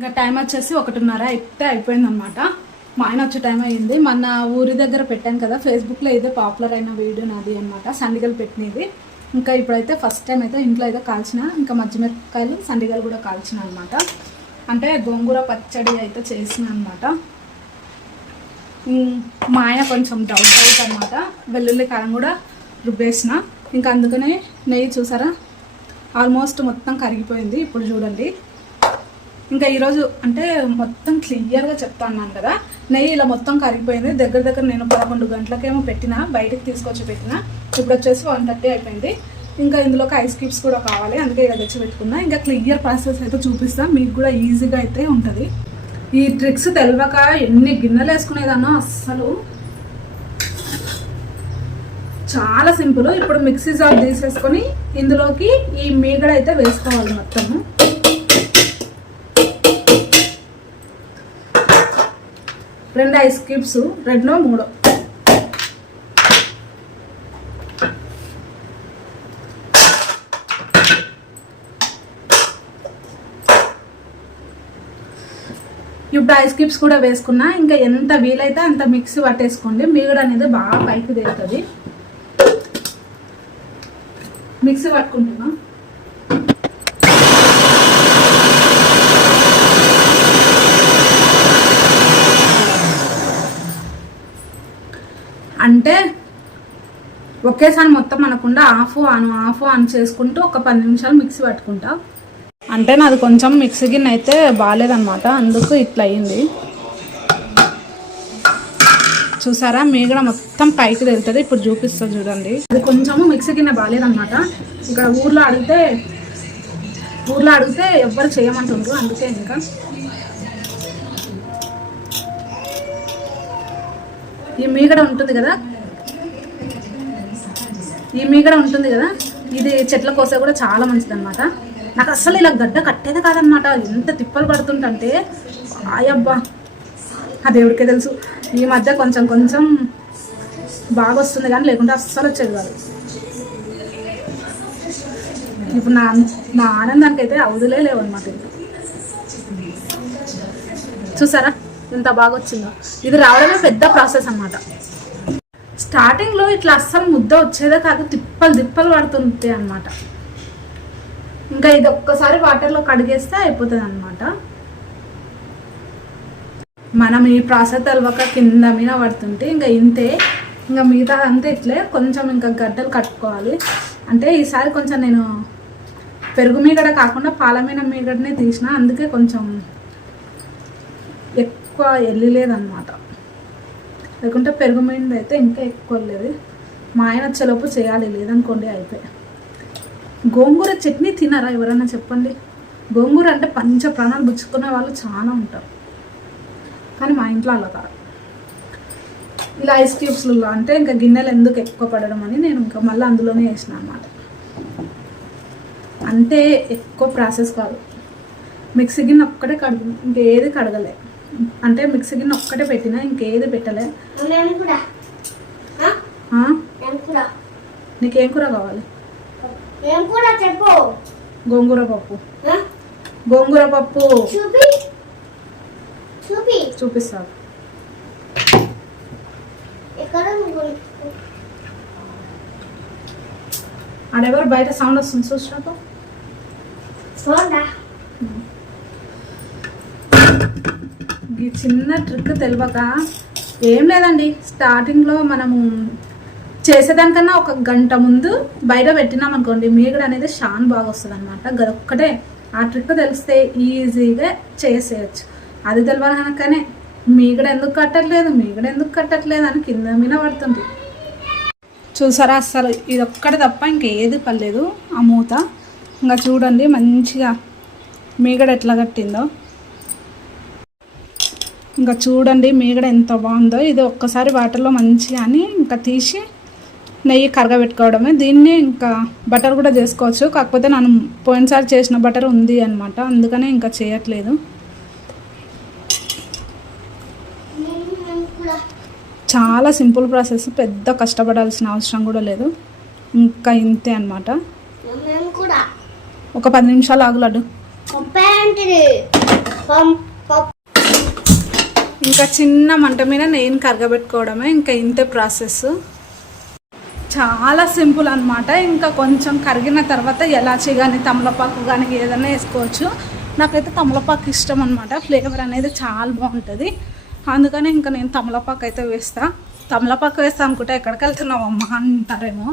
ఇంకా టైం వచ్చేసి ఒకటిన్నర అయితే అయిపోయిందనమాట మా ఆయన వచ్చే టైం అయ్యింది. మన ఊరి దగ్గర పెట్టాను కదా ఫేస్బుక్లో ఏదో పాపులర్ అయిన వీడియో నాది అనమాట సండిగలు పెట్టినది. ఇంకా ఇప్పుడైతే ఫస్ట్ టైం అయితే ఇంట్లో అయితే కాల్చిన ఇంకా మధ్యమిరపకాయలు సండిగలు కూడా కాల్చిన అనమాట అంటే గోంగూర పచ్చడి అయితే చేసిన అనమాట మా ఆయన కొంచెం డౌట్ అవుతుంది అనమాట వెల్లుల్లి కారం కూడా రుబ్బేసిన. ఇంకా అందుకనే నెయ్యి చూసారా? ఆల్మోస్ట్ మొత్తం కరిగిపోయింది. ఇప్పుడు చూడండి. ఇంకా ఈరోజు అంటే మొత్తం క్లియర్గా చెప్తాన్నాను కదా. నెయ్యి ఇలా మొత్తం కరిగిపోయింది. దగ్గర దగ్గర నేను పదకొండు గంటలకేమో పెట్టిన బయటకు తీసుకొచ్చి పెట్టిన. ఇప్పుడు వచ్చేసి వన్ థర్టీ అయిపోయింది. ఇంకా ఇందులోకి ఐస్ క్యూబ్స్ కూడా కావాలి. అందుకే ఇలా తెచ్చి పెట్టుకున్నా. ఇంకా క్లియర్ ప్రాసెస్ అయితే చూపిస్తాను మీకు కూడా ఈజీగా అయితే ఉంటుంది. ఈ ట్రిక్స్ తెలియక ఎన్ని గిన్నెలు వేసుకునేదానో అస్సలు. చాలా సింపుల్. ఇప్పుడు మిక్సీ జాబ్ తీసేసుకొని ఇందులోకి ఈ మీగడ అయితే వేసుకోవాలి మొత్తము. రెండు ఐస్ క్యూబ్స్ రెండో మూడో. ఇప్పుడు ఐస్ క్యూబ్స్ కూడా వేసుకున్నా ఇంకా ఎంత వీలైతే అంత మిక్సీ పట్టేసుకోండి. మీగడ అనేది బాగా పైకి తేలుతుంది. మిక్సీ పట్టుకుంటున్నా. అంటే ఒకేసారి మొత్తం అనకుండా ఆఫ్ ఆన్ ఆఫ్ ఆన్ చేసుకుంటూ ఒక పది నిమిషాలు మిక్సీ పట్టుకుంటా. అంటే నాది కొంచెం మిక్సీ గిన్నె అయితే బాగాలేదనమాట అందుకు ఇట్లా అయ్యింది. చూసారా? మీ కూడా మొత్తం పైకి వెళ్తుంది ఇప్పుడు చూపిస్తా చూడండి. అది కొంచెము మిక్సీ గిన్నె బాగాలేదనమాట ఇక్కడ ఊర్లో అడిగితే ఊర్లో అడిగితే ఎవ్వరు చేయమంటుండ్రు అందుకే ఇంకా. ఈ మీగడ ఉంటుంది కదా? ఈ మీగడ ఉంటుంది కదా? ఇది చెట్ల కోసే కూడా చాలా మంచిది అనమాట నాకు అస్సలు ఇలా గడ్డ కట్టేది కాదనమాట ఎంత తిప్పలు పడుతుంటే ఆయబ్బా. ఆ దేవుడికే తెలుసు. ఈ మధ్య కొంచెం కొంచెం బాగా వస్తుంది కానీ లేకుంటే అస్సలు వచ్చేది కాదు. ఇప్పుడు నా నా ఆనందానికి అయితే అవధులే లేవు అనమాట చూసారా? ఎంత బాగా వచ్చిందో ఇది రావడమే పెద్ద ప్రాసెస్ అనమాట స్టార్టింగ్లో ఇట్లా అస్సలు ముద్ద వచ్చేదే కాదు తిప్పలు తిప్పలు పడుతుంటాయి అనమాట ఇంకా ఇది ఒక్కసారి వాటర్లో కడిగేస్తే అయిపోతుంది అనమాట మనం ఈ ప్రాసెస్ తెలవక కింద మీద పడుతుంటే ఇంకా ఇంతే. ఇంకా మిగతా అంతా ఇట్లే కొంచెం ఇంకా గడ్డలు కట్టుకోవాలి. అంటే ఈసారి కొంచెం నేను పెరుగు మీగడ కాకుండా పాల మీద మీగడనే తీసిన అందుకే కొంచెం ఎక్కువ వెళ్ళలేదన్నమాట లేకుంటే పెరుగు మీద అయితే ఇంకా ఎక్కువ వెళ్ళేది మా ఆయన వచ్చేలోపు చేయాలి లేదనుకోండి అయిపోయి. గోంగూర చట్నీ తినారా ఎవరైనా చెప్పండి? గోంగూర అంటే పంచ ప్రాణాలు పుచ్చుకునే వాళ్ళు చాలా ఉంటారు. కానీ మా ఇంట్లో అలా కాదు. ఇలా ఐస్ క్యూబ్స్లో అంటే ఇంకా గిన్నెలు ఎందుకు ఎక్కువ పడడం అని నేను ఇంకా మళ్ళీ అందులోనే వేసిన అనమాట అంతే ఎక్కువ ప్రాసెస్ కాదు. మిక్సీ గిన్నె ఒక్కటే కడుగు ఇంకేది కడగలేదు అంటే మిక్సీ గిన్నె ఒక్కటే పెట్టినా ఇంకేది పెట్టలే. నీకేం కూర కావాలి? గోంగూర పప్పు? గోంగూర పప్పు. చూపి. చూపి. చూపిస్తాను? ఆడెవరు బయట సౌండ్ వస్తుంది చూసినప్పుడు? చూడరా ఈ చిన్న ట్రిక్ తెలియక ఏం లేదండి. స్టార్టింగ్లో మనము చేసేదానికన్నా ఒక గంట ముందు బయట పెట్టినాం అనుకోండి మీగడ అనేది షాన్ బాగా వస్తుంది అనమాట గదొక్కటే. ఆ ట్రిక్ తెలిస్తే ఈజీగా చేసేయచ్చు. అది తెలియకనే మీగడ ఎందుకు కట్టట్లేదు మీగడ ఎందుకు కట్టట్లేదు అని కింద మీద పడుతుంది. చూసారా అస్సలు? ఇది ఒక్కటి తప్ప ఇంకేది పర్లేదు ఆ మూత. ఇంకా చూడండి మంచిగా మీగడ ఎట్లా కట్టిందో. ఇంకా చూడండి మీగడ ఎంత బాగుందో. ఇది ఒక్కసారి వాటర్లో మంచిగా అని ఇంకా తీసి నెయ్యి కరగబెట్టుకోవడమే. దీన్ని ఇంకా బటర్ కూడా చేసుకోవచ్చు. కాకపోతే నేను పోయినసారి చేసిన బటర్ ఉంది అనమాట అందుకనే ఇంకా చేయట్లేదు. చాలా సింపుల్ ప్రాసెస్. పెద్ద కష్టపడాల్సిన అవసరం కూడా లేదు. ఇంకా ఇంతే అనమాట ఒక పది నిమిషాలు ఆగు ఇంకా చిన్న మంట మీద నెయ్యిని కరగబెట్టుకోవడమే ఇంకా ఇంతే ప్రాసెస్. చాలా సింపుల్ అనమాట ఇంకా కొంచెం కరిగిన తర్వాత ఎలాచి కానీ తమలపాకు కానీ ఏదైనా వేసుకోవచ్చు. నాకైతే తమలపాకు ఇష్టం అనమాట ఫ్లేవర్ అనేది చాలా బాగుంటుంది. అందుకని ఇంకా నేను తమలపాకు అయితే వేస్తా. తమలపాకు వేస్తా అనుకుంటే ఎక్కడికి వెళ్తున్నావు అమ్మ అంటారేమో.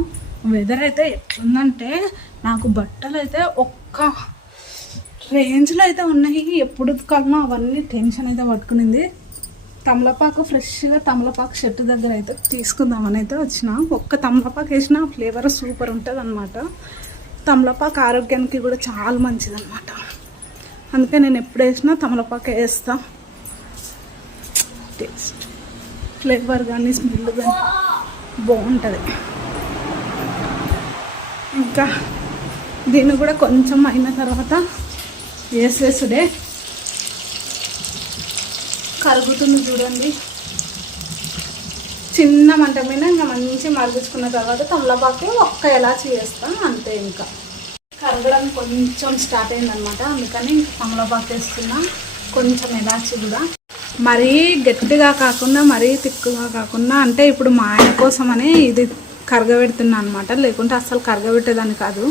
వెదర్ అయితే ఎట్లుందంటే నాకు బట్టలు అయితే ఒక్క రేంజ్లో అయితే ఉన్నాయి. ఎప్పుడు కన్నా అవన్నీ టెన్షన్ అయితే పట్టుకునింది. తమలపాకు ఫ్రెష్గా తమలపాకు చెట్టు దగ్గర అయితే తీసుకుందామని అయితే వచ్చిన. ఒక్క తమలపాకు వేసిన ఫ్లేవర్ సూపర్ ఉంటుంది అనమాట తమలపాకు ఆరోగ్యానికి కూడా చాలా మంచిది అనమాట అందుకే నేను ఎప్పుడు వేసినా తమలపాకు వేస్తా. టేస్ట్ ఫ్లేవర్ కానీ స్మెల్ కానీ బాగుంటుంది. ఇంకా దీన్ని కూడా కొంచెం అయిన తర్వాత వేసేసుడే. కరుగుతుంది చూడండి. చిన్న మంట మీద ఇంకా మంచి మరిగించుకున్న తర్వాత తమలపాకు ఒక్క ఎలాచి వేస్తాం అంతే ఇంకా. కరగడం కొంచెం స్టార్ట్ అయిందనమాట. అందుకని తమలపాకు వేస్తున్నా. కొంచెం ఎలాచి కూడా. మరీ గట్టిగా కాకుండా మరీ తిక్కుగా కాకుండా అంటే ఇప్పుడు మా ఆయన కోసమనే ఇది కరగబెడుతున్నా అనమాట. లేకుంటే అస్సలు కరగబెట్టేదాన్ని కాదు.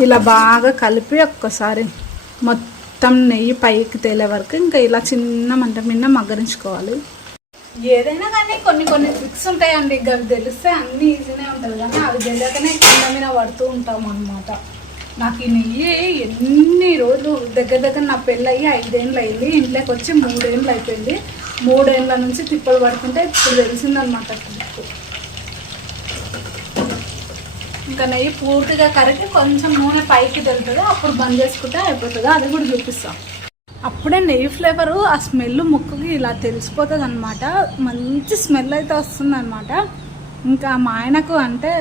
ఇలా బాగా కలిపి ఒక్కసారి మొత్తం నెయ్యి పైకి తేలే వరకు ఇంకా ఇలా చిన్న మంట మీద మగ్గరించుకోవాలి ఏదైనా కానీ కొన్ని కొన్ని ట్రిక్స్ ఉంటాయండి. ఇక అవి తెలిస్తే అన్ని ఈజీనే ఉంటుంది కానీ అవి తెలియకనే కింద మీద పడుతూ ఉంటాం అనమాట నాకు ఈ నెయ్యి ఎన్ని రోజులు దగ్గర దగ్గర నా పెళ్ళయి ఐదేళ్ళు అయింది ఇంట్లోకి వచ్చి మూడేళ్ళు అయిపోయింది మూడేళ్ళ నుంచి తిప్పలు పడుతుంటే ఇప్పుడు తెలిసిందనమాట ట్రిక్ ఇంకా నెయ్యి పూర్తిగా కరిగి కొంచెం నూనె పైకి తెలుతుంది అప్పుడు బంద్ చేసుకుంటే అయిపోతుంది అది కూడా చూపిస్తాం. అప్పుడే నెయ్యి ఫ్లేవరు ఆ స్మెల్ ముక్కుకి ఇలా తెలిసిపోతుంది అనమాట మంచి స్మెల్ అయితే వస్తుంది అనమాట ఇంకా మా ఆయనకు అంటే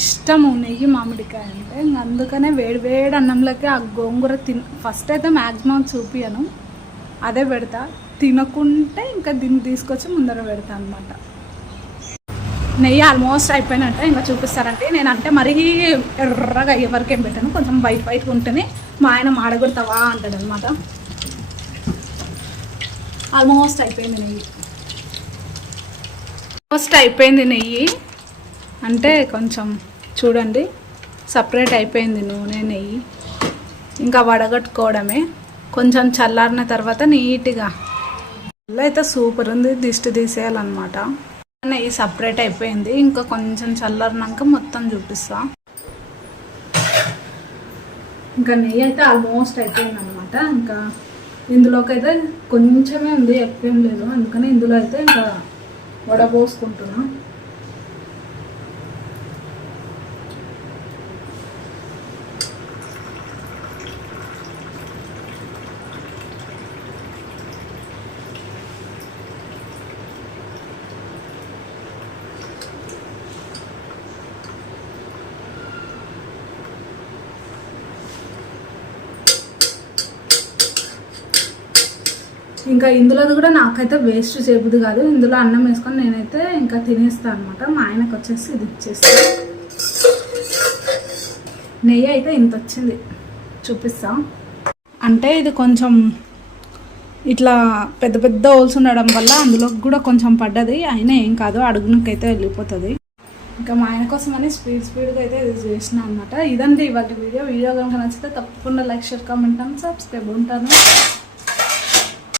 ఇష్టము నెయ్యి మామిడికాయ అంటే. అందుకనే వేడి వేడి అన్నంలోకి ఆ గోంగూర తిన ఫస్ట్ అయితే మ్యాక్సిమం చూపియను అదే పెడతా. తినకుంటే ఇంకా దీన్ని తీసుకొచ్చి ముందర పెడతా అనమాట నెయ్యి ఆల్మోస్ట్ అయిపోయినట్టే ఇంకా చూపిస్తారంటే నేను అంటే మరీ ఎర్రగా ఎవరికేం పెట్టాను. కొంచెం వైట్ వైట్గా ఉంటేనే మా ఆయన మాడగొడతావా అంటాడు అనమాట ఆల్మోస్ట్ అయిపోయింది నెయ్యి. ఆల్మోస్ట్ అయిపోయింది నెయ్యి. అంటే కొంచెం చూడండి సపరేట్ అయిపోయింది నూనె నెయ్యి. ఇంకా వడగట్టుకోవడమే. కొంచెం చల్లారిన తర్వాత నీట్గా. అయితే సూపర్ ఉంది దిష్టి తీసేయాలన్నమాట. నెయ్యి సపరేట్ అయిపోయింది. ఇంకా కొంచెం చల్లరినాక మొత్తం చూపిస్తా. ఇంకా నెయ్యి అయితే ఆల్మోస్ట్ అయిపోయింది అనమాట ఇంకా ఇందులోకి అయితే కొంచెమే ఉంది ఎక్కువేం లేదు. అందుకని ఇందులో అయితే ఇంకా వడపోసుకుంటున్నా ఇంకా ఇందులోది కూడా నాకైతే వేస్ట్ చేయబుద్ది కాదు. ఇందులో అన్నం వేసుకొని నేనైతే ఇంకా తినేస్తాను అనమాట మా ఆయనకు వచ్చేసి ఇది ఇచ్చేస్తా. నెయ్యి అయితే ఇంత వచ్చింది. చూపిస్తా. అంటే ఇది కొంచెం ఇట్లా పెద్ద పెద్ద హోల్స్ ఉండడం వల్ల అందులో కూడా కొంచెం పడ్డది. అయినా ఏం కాదు అడుగునకైతే వెళ్ళిపోతుంది. ఇంకా మా ఆయన కోసం అని స్పీడ్ స్పీడ్గా అయితే ఇది చేసిన అనమాట ఇదండి ఇవాళ వీడియో. వీడియో కనుక నచ్చితే తప్పకుండా like share comment and subscribe ఉంటాను.